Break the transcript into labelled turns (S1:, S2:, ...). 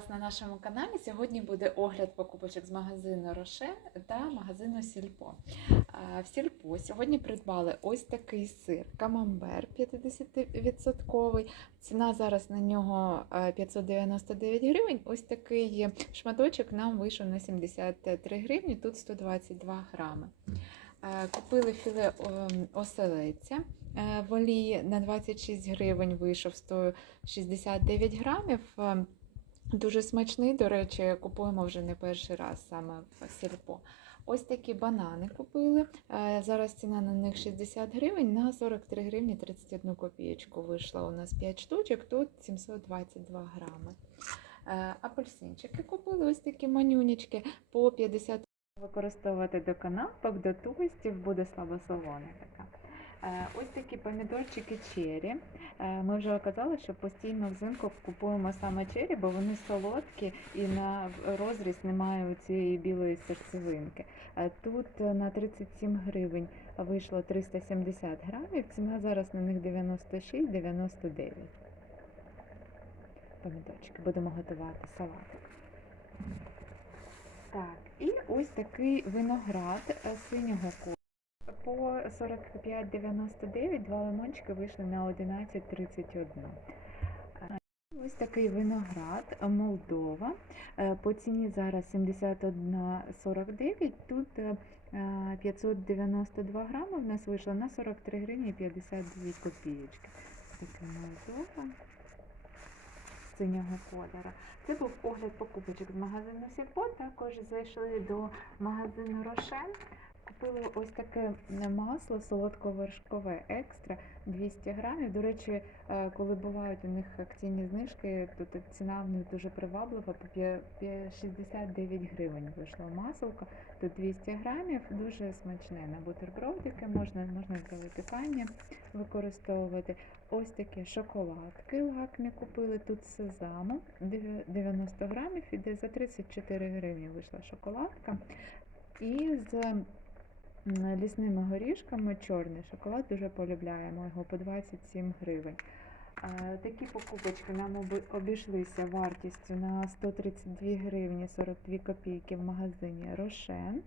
S1: вас на нашому каналі. Сьогодні буде огляд покупочок з магазину Рошен та магазину Сільпо. В Сільпо сьогодні придбали ось такий сир камамбер 50%. Ціна зараз на нього е, 599 гривень. Ось такий шматочок нам вийшов на 73 гривні, тут 122 грами. Е, Купили філе оселеця е, в на 26 гривень вийшов 169 грамів. Дуже смачний, до речі, купуємо вже не перший раз саме в сільпо. Ось такі банани купили. Е, Зараз ціна на них 60 гривень на 43 гривні 31 копієчку вийшла у нас 5 штучок, тут 722 грами. Е, Апельсинчики купили ось такі манюнечки по 50 використовувати до канапок, до тостів, буде слабосолона така. Е, Ось такі помідорчики чері. Е, Ми вже казали, що постійно взимку купуємо саме чері, бо вони солодкі і на розріз немає цієї білої серцевинки. Е, Тут на 37 гривень вийшло 370 грамів, ціна зараз на них 96-99. Помідорчики, будемо готувати салат. Так, і ось такий виноград синього кольору. По 45,99 два лимончики вийшли на 11,31. Е, Ось такий виноград е, Молдова. Е, По ціні зараз 71,49. Тут е, е, 592 грами в нас вийшло на 43 гривні 52 копійочки. Така Молдова синього кольору. Це був огляд покупочок з магазину Сільпо. Також зайшли до магазину Рошен. Купили ось таке масло солодковершкове екстра 200 грамів. До речі, е, коли бувають у них акційні знижки, то ціна в них дуже приваблива, по п'я- п'я- 69 гривень вийшло масло. Тут 200 грамів, дуже смачне на бутербродики, можна, можна для випікання використовувати. Ось такі шоколадки лакмі купили тут Дев- 90 грамів, іде за 34 гривні вийшла шоколадка. І з лісними горішками чорний шоколад дуже полюбляємо його по 27 гривень. Такі покупочки нам обійшлися вартістю на 132 гривні 42 копійки в магазині Рошен.